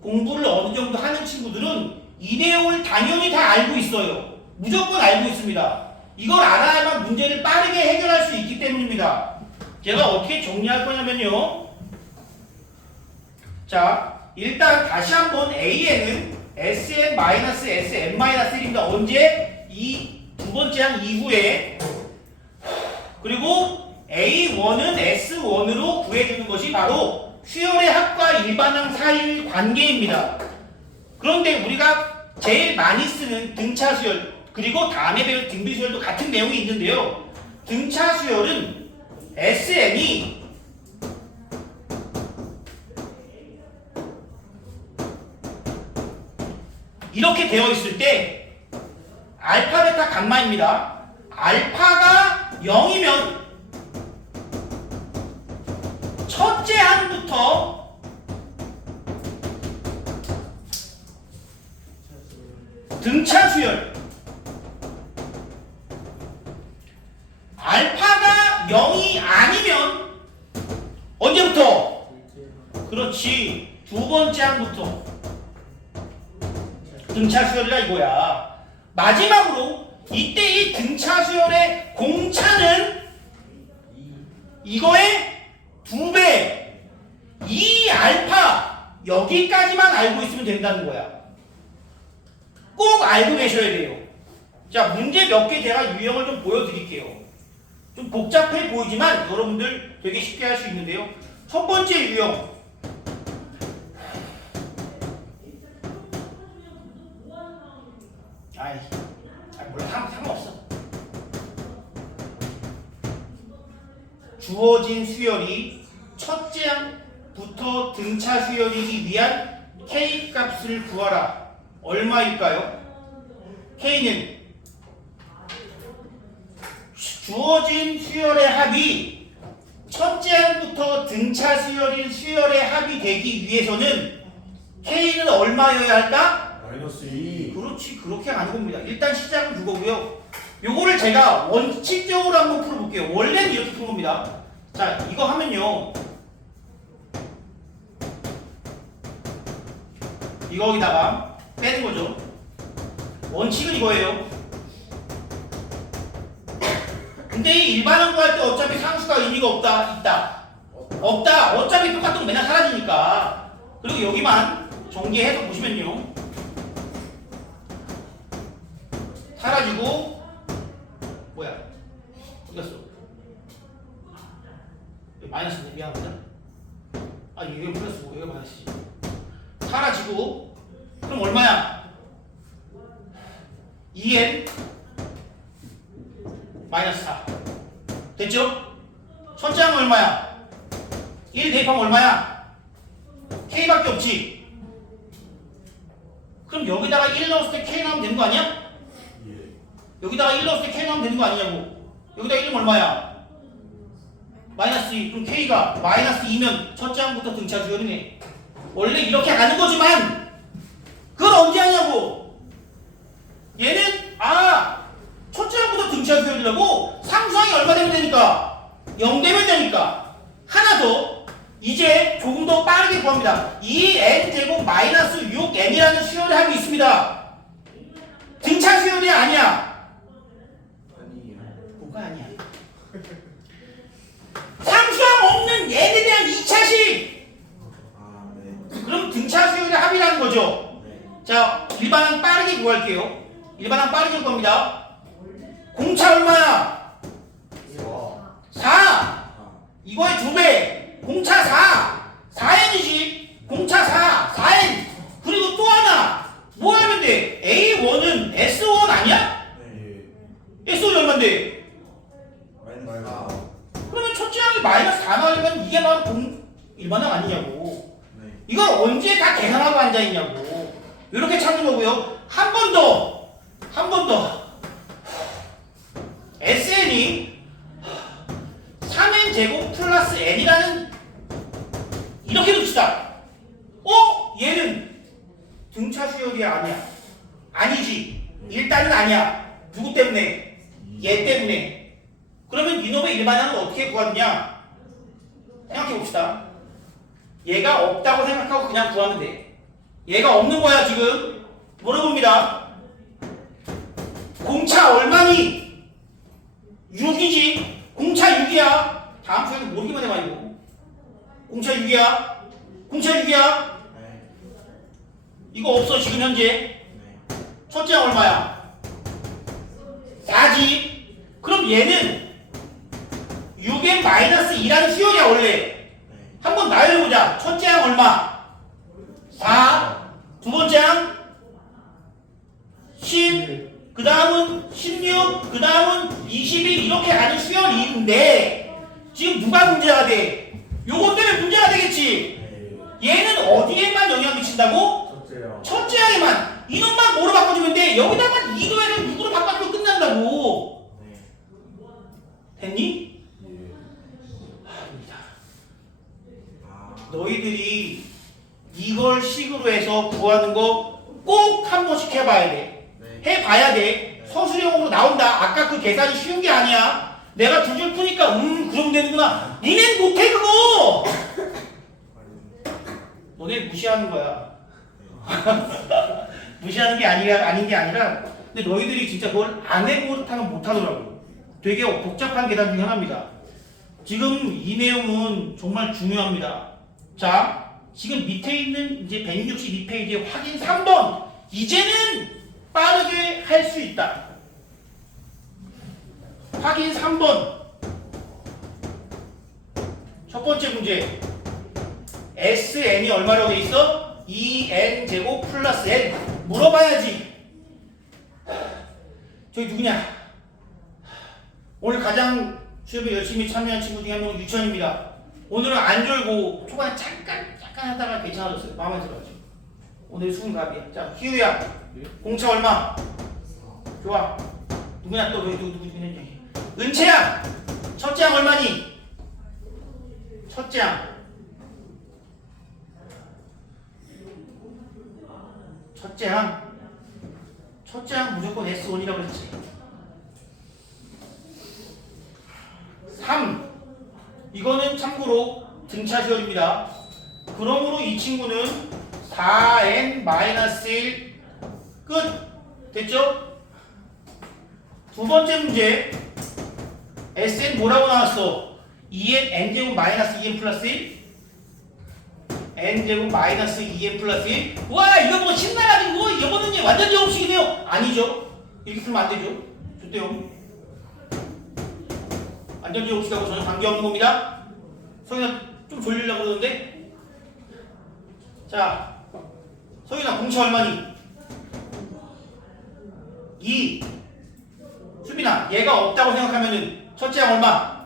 공부를 어느 정도 하는 친구들은 이 내용을 당연히 다 알고 있어요. 무조건 알고 있습니다. 이걸 알아야만 문제를 빠르게 해결할 수 있기 때문입니다. 제가 어떻게 정리할 거냐면요. 자, 일단 다시 한번 AN은 Sn-Sm-1입니다. 언제? 이 두 번째 항 이후에. 그리고 A1은 S1으로 구해주는 것이 바로 수열의 합과 일반항 사이의 관계입니다. 그런데 우리가 제일 많이 쓰는 등차 수열, 그리고 다음에 배울 등비 수열도 같은 내용이 있는데요. 등차 수열은 Sn이 이렇게 되어 있을 때 알파, 베타, 감마입니다. 알파가 0이면 첫째 항부터 등차 수열, 알파가 0이 아니면 언제부터? 그렇지, 두 번째 항부터 등차 수열이라 이거야. 마지막으로 이때 이 등차 수열의 공차는 이거의 2배, 이 알파 여기까지만 알고 있으면 된다는 거야. 꼭 알고 계셔야 돼요. 자, 문제 몇 개 제가 유형을 좀 보여드릴게요. 좀 복잡해 보이지만 여러분들 되게 쉽게 할 수 있는데요. 첫 번째 유형, 몰라, 상관없어. 주어진 수열이 첫째 항부터 등차 수열이기 위한 K 값을 구하라. 얼마일까요? K는 주어진 수열의 합이 첫째 항부터 등차 수열인 수열의 합이 되기 위해서는 K는 얼마여야 할까? -2. 그렇지, 그렇게 가는 겁니다. 일단 시작은 그거고요. 요거를 제가 원칙적으로 한번 풀어볼게요. 원래는 이렇게 푼 겁니다. 자, 이거 하면요. 이거기다가 빼는 거죠. 원칙은 이거예요. 근데 이 일반항 구할 때 어차피 상수가 의미가 없다, 있다. 없다. 어차피 똑같은 거 맨날 사라지니까. 그리고 여기만 전개해서 보시면요. 사라지고 뭐야? 어디 갔어? 여기 마이너스네. 미안합니다. 아, 이게 플러스고 여기가 마이너스지. 사라지고 그럼 얼마야? 2n 마이너스 4 됐죠? 첫째 항은 얼마야? 1 대입하면 얼마야? k밖에 없지. 그럼 여기다가 1 넣었을 때 k 나오면 되는 거 아니야? 여기다가 1 넣었을 때 k 나오면 되는 거 아니냐고. 여기다 1이면 얼마야? 마이너스 2. 그럼 k가 마이너스 2면 첫째 항부터 등차 수열이네. 원래 이렇게 가는 거지만 그걸 언제 하냐고. 얘는 첫째 항부터 등차 수열이라고. 상수항이 얼마 되면 되니까? 0 되면 되니까. 하나 더, 이제 조금 더 빠르게 구합니다. 2n 제곱 마이너스 6n이라는 수열의 합이 있습니다. 등차 수열이 아니야. 뭐가 아니야? 상수항 없는 n에 대한 2차식. 그럼 등차 수열의 합이라는 거죠. 자, 일반항 빠르게 구할게요. 일반항 빠르게 할 겁니다. 공차 얼마야? 4. 이거의 2배. 공차 4. 4n이지. 공차 4. 4n. 그리고 또 하나. 뭐 하면 돼? A1은 S1 아니야? S1이 얼만데? 그러면 첫째 항이 마이너스 4 나오려면 이게 바로 일반항 아니냐고. 이걸 언제 다 계산하고 앉아있냐고. 이렇게 찾는 거고요. 한 번 더. SN이 3n 제곱 플러스 n이라는, 이렇게 둡시다. 얘는 등차 수열이 아니야. 아니지. 일단은 아니야. 누구 때문에? 얘 때문에. 그러면 이놈의 일반항을 어떻게 구하느냐? 생각해 봅시다. 얘가 없다고 생각하고 그냥 구하면 돼. 얘가 없는 거야 지금. 물어봅니다. 공차 얼마니? 6이지. 공차 6이야. 다음 수에는 모르기만 해봐 이거. 공차 6이야. 공차 6이야. 네. 이거 없어 지금 현재. 네. 첫째가 얼마야? 4지. 그럼 얘는 6n 마이너스 2라는 수열이야 원래. 네. 한번 나열해보자. 첫째 항 얼마? 4. 두 번째 항 10. 그 다음은 16. 그 다음은 22. 이렇게 가는 수열인데 지금 누가 문제가 돼? 요것 때문에 문제가 되겠지. 네. 얘는 어디에만 영향 미친다고? 첫째요. 첫째 항에만. 이놈만 뭐로 바꿔주면 돼? 여기다가 2도에서 6으로 바꿔주면 끝난다고. 네. 됐니? 예. 아닙니다. 아. 너희들이 이걸 식으로 해서 구하는 거 꼭 한 번씩 해봐야 돼. 네. 해봐야 돼. 서술형으로 나온다. 아까 그 계산이 쉬운 게 아니야. 내가 두 줄 푸니까 그럼 되는구나. 니넨 못해 그거. 너네 무시하는 거야. 무시하는 게 아닌 게 아니라 근데 너희들이 진짜 그걸 안 해보면 못하더라고. 되게 복잡한 계산 중에 하나입니다. 지금 이 내용은 정말 중요합니다. 자, 지금 밑에 있는 이제 162페이지의 확인 3번. 이제는 빠르게 할 수 있다. 확인 3번. 첫 번째 문제. SN이 얼마라고 돼 있어? 2n 제곱 플러스 n. 물어봐야지. 저기 누구냐? 오늘 가장 수업에 열심히 참여한 친구 중에 한 명은 유천입니다. 오늘은 안 졸고 초반에 잠깐 하다가 괜찮아졌어요. 마음에 들어가지고. 오늘 수능갑이야. 자, 희우야. 공차 얼마? 좋아. 누구냐 또 누구냐? 은채야. 첫째 항 얼마니? 첫째 항. 첫째 항 무조건 S1이라고 그랬지. 3. 이거는 참고로 등차 시열입니다. 그러므로 이 친구는 4n-1 끝. 됐죠? 두 번째 문제. Sn 뭐라고 나왔어? 2n n제곱 마이너스 2n 플러스 1? n제곱 마이너스 2n 플러스 1? 와 이거 뭐 신나가지고 이거는 이제 완전 제곱식이네요. 아니죠. 이렇게 쓰면 안 되죠. 좋대요. 완전 제곱식하고 전혀 관계없는 겁니다. 서윤아 좀 졸리려고 그러는데. 자, 서윤아 공차 얼마니? 2. 수빈아 얘가 없다고 생각하면은 첫째 항 얼마?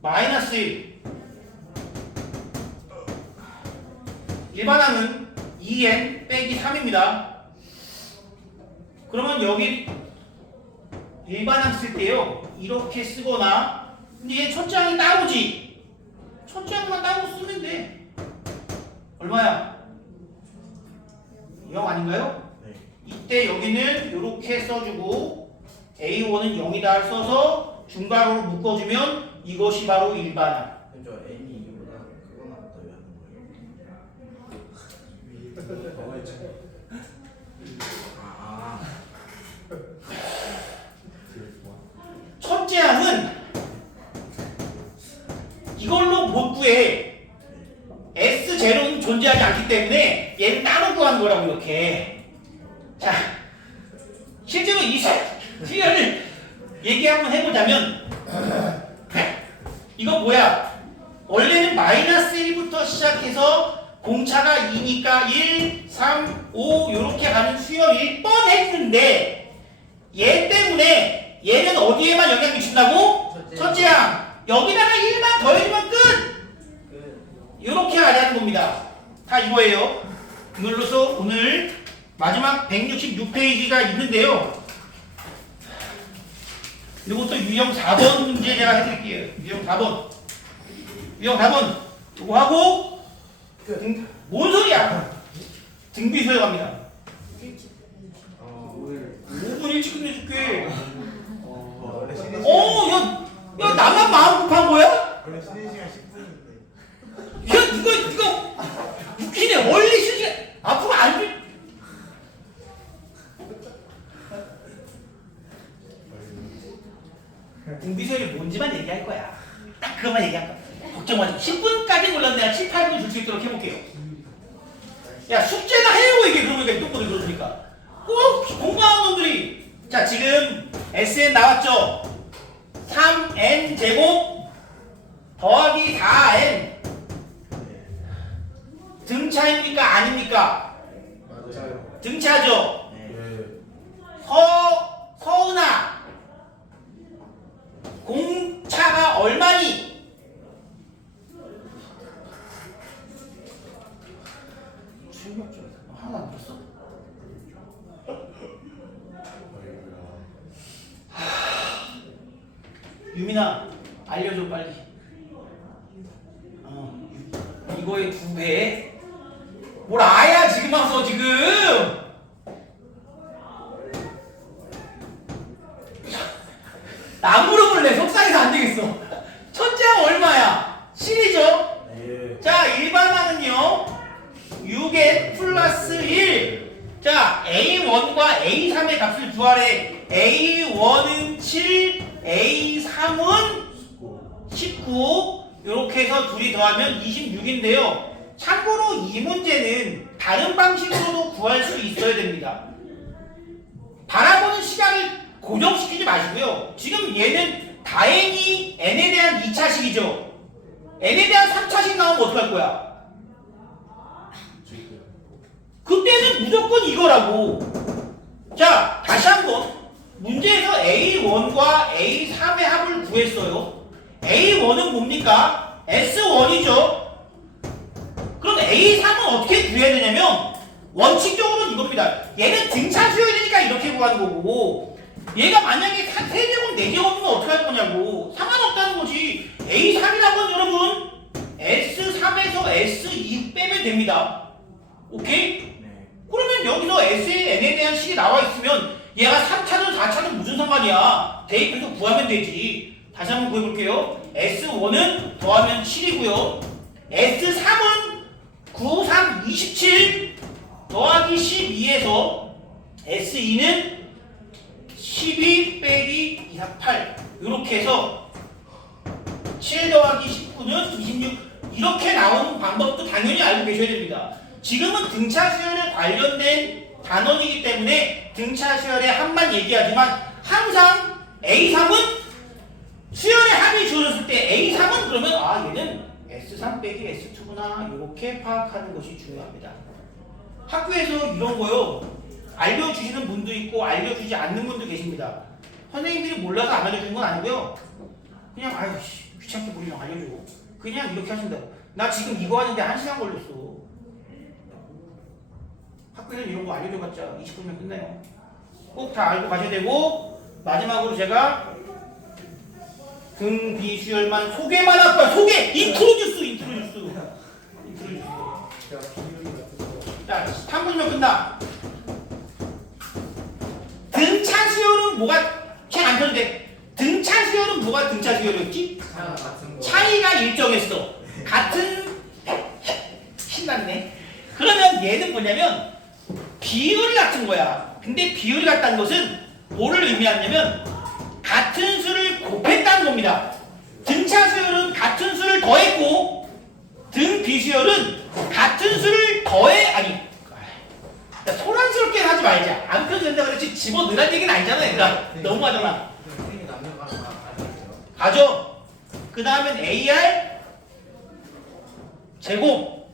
마이너스 1. 일반항은 2n 빼기 3입니다. 그러면 여기 일반항 쓸 때요 이렇게 쓰거나 근데 얘 첫째 항이 따로지. 첫째 항만 따로 쓰면 돼. 얼마야? 0 아닌가요? 네. 이때 여기는 이렇게 써주고 A1은 0이다 써서 중괄호로 묶어주면 이것이 바로 일반항. 저 N이 이거보다 그거 나왔다 왜 하는 거예요? 아. 첫째 항은 이걸로 못 구해. S0는 존재하지 않기 때문에 얘는 따로 구하는 거라고 이렇게. 자, 실제로 이 수열을 얘기 한번 해보자면 이거 뭐야? 원래는 마이너스 1부터 시작해서 공차가 2니까 1, 3, 5 이렇게 가는 수열일 뻔했는데 얘 때문에 얘는 어디에만 영향 미친다고? 첫째 항. 여기다가 1만 더해주면 끝! 이렇게 하자는 겁니다. 다 이거예요. 이걸로서 오늘 마지막 166페이지가 있는데요. 그리고 또 유형 4번 문제 제가 해드릴게요. 유형 4번. 유형 4번. 이거 하고 뭔 소리야? 등비소에 갑니다. 오늘 5분 일찍 끝내줄게. 원래 쉬는 야, 나만 마음 급한 거야? 원래 쉬는 시간 10분인데. 야, 누가 웃기네. 원래 쉬는 시간. 야 숙제나 해요 이게 그러니까 똑바로 그러니까 꼭 공부하는 놈들이 자 지금 SN 나왔죠? 3n 제곱 더하기 4n 등차입니까 아닙니까? 맞아요. 등차죠? 네. 서은아 공차가 얼마니? 출력 좀 하나 안 들었어? 유민아 알려줘 빨리. 이거의 2배? 뭘 아야 지금 와서 지금? 나 물어볼래 속상해서 안 되겠어. 첫째가 얼마야? 7이죠? 네. 자 일반항은요 6n 플러스 1. 자 A1과 A3의 값을 구하래. A1은 7, A3은 19 이렇게 해서 둘이 더하면 26인데요. 참고로 이 문제는 다른 방식으로도 구할 수 있어야 됩니다. 바라보는 시각을 고정시키지 마시고요. 지금 얘는 다행히 n에 대한 2차식이죠. n에 대한 3차식 나오면 어떡할 거야? 그때는 무조건 이거라고. 자 다시 한번 문제에서 A1과 A3의 합을 구했어요. A1은 뭡니까? S1이죠. 그럼 A3은 어떻게 구해야 되냐면 원칙적으로는 이겁니다. 얘는 등차 수열이 되니까 이렇게 구하는 거고 얘가 만약에 3제곱 4제곱이면 어떻게 할 거냐고. 상관없다는 거지. A3이라고 하면 여러분 S3에서 S2 빼면 됩니다. 오케이? 네. 그러면 여기서 S의 n에 대한 식이 나와 있으면 얘가 3차든 4차든 무슨 상관이야. 대입해서 구하면 되지. 다시 한번 구해볼게요. S1은 더하면 7이고요. S3은 9, 3, 27 더하기 12에서 S2는 12 빼기 2, 4, 8 이렇게 해서 7 더하기 19는 26 이렇게 나오는 방법도 당연히 알고 계셔야 됩니다. 지금은 등차 수열에 관련된 단원이기 때문에 등차 수열의 합만 얘기하지만 항상 A3은 수열의 합이 주어졌을 때 A3은 그러면 아 얘는 S3 빼기 S2구나 이렇게 파악하는 것이 중요합니다. 학교에서 이런 거요 알려주시는 분도 있고 알려주지 않는 분도 계십니다. 선생님들이 몰라서 안 알려주는 건 아니고요. 그냥 아유 귀찮게 보이면 알려주고 그냥 이렇게 하신다고. 나 지금 이거 하는데 1시간 걸렸어. 학교에서 이런 거 알려줘봤자 20분이면 끝나요. 꼭 다 알고 가셔야 되고 마지막으로 제가 등비수열만 소개만 할 거야. 소개! 인트로듀스! 자, 3분이면 끝나. 등차 수열은 뭐가 책 안 펴도 돼. 등차 수열은 뭐가 등차 수열이었지? 차이가 일정했어. 같은 신났네. 그러면 얘는 뭐냐면 비율이 같은 거야. 근데 비율이 같다는 것은 뭐를 의미하냐면 같은 수를 곱했다는 겁니다. 등차 수열은 같은 수를 더했고 등 비수열은 같은 수를 소란스럽게 하지 말자. 안 펴도 된다 그랬지 집어넣으란 얘기는 아니잖아 얘들아. 너무하잖아. 선생님이 남는 거 하나 가죠. 그 다음엔 AR 제곱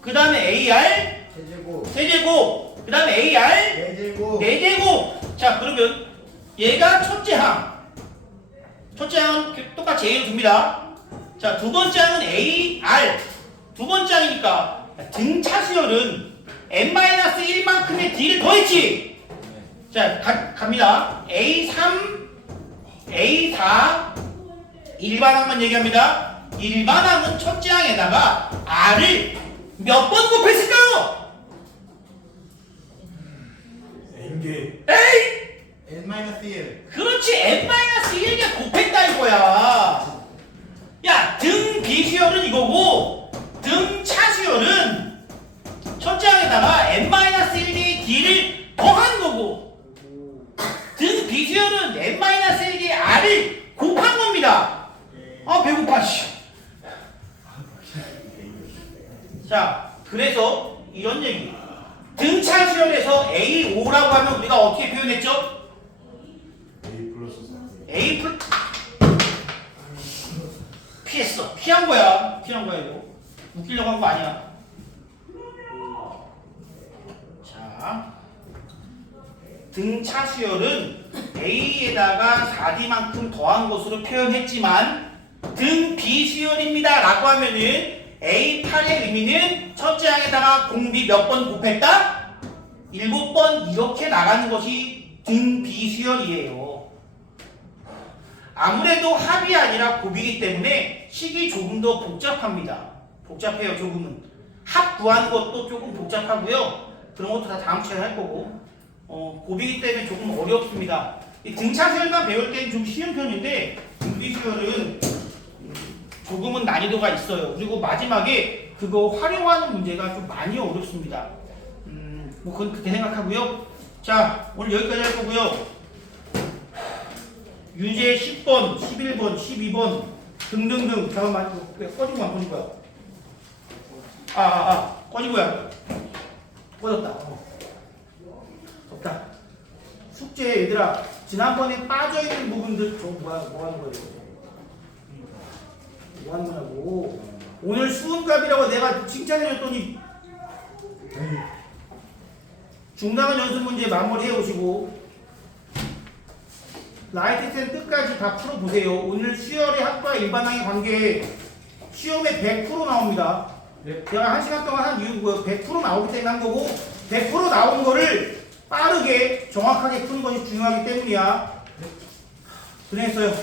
그 다음에 AR 세제곱 세제곱 그 다음에 AR 네제곱 4제곱. 자 그러면 얘가 첫째 항. 첫째 항은 똑같이 A로 둡니다. 자 두 번째 항은 AR. 두 번째 항이니까 등차 수열은 n-1만큼의 D를 더했지. 자 갑니다. A3 A4 일반항만 얘기합니다. 일반항은 첫째 항에다가 R을 몇 번 곱했을까요? N개 에이! N-1 그렇지 n-1개 곱했다 이거야. 야 등 비수열은 이거고 등 차수열은 첫째 항에다가 n-1개의 D를 더한 거고 등 비수열은 n-1개의 R을 곱한 겁니다. 아 배고파 씨. 자 그래서 이런 얘기. 등차 수열에서 A5라고 하면 우리가 어떻게 표현했죠? A 플러스 4. A 플 피했어. 피한 거야. 피한 거야 이거. 웃기려고 한 거 아니야. 자, 등차 수열은 A에다가 4D만큼 더한 것으로 표현했지만 등 비수열입니다 라고 하면은 A8의 의미는 첫째 항에다가 공비 몇 번 곱했다? 7번 이렇게 나가는 것이 등 비수열이에요. 아무래도 합이 아니라 곱이기 때문에 식이 조금 더 복잡합니다. 복잡해요. 조금은. 합 구하는 것도 조금 복잡하고요. 그런 것도 다 다음 시간에 할 거고 곱이기 때문에 조금 어렵습니다. 이 등차수열만 배울 때는 좀 쉬운 편인데 등비수열은 조금은 난이도가 있어요. 그리고 마지막에 그거 활용하는 문제가 좀 많이 어렵습니다. 뭐 그건 그렇게 생각하고요. 자, 오늘 여기까지 할 거고요. 유제 10번, 11번, 12번 등등등. 잠깐만, 왜 꺼진 거야, 꺼진 거야? 꺼진 거야. 꺼졌다. 없다. 숙제 얘들아, 지난번에 빠져있는 부분들 뭐 하는 거예요? 뭐 하는 거냐고. 오늘 수은갑이라고 내가 칭찬해줬더니 중단은 연습 문제 마무리해 오시고 라이트 쌤 끝까지 다 풀어보세요. 오늘 수열의 합과 일반항의 관계 시험에 100% 나옵니다. 제가 1시간 동안 한 이유고요. 100% 나오기 때문에 한 거고 100% 나온 거를 빠르게 정확하게 푸는 것이 중요하기 때문이야. 고생했어요.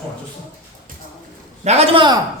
총 맞췄어? 나가지 마!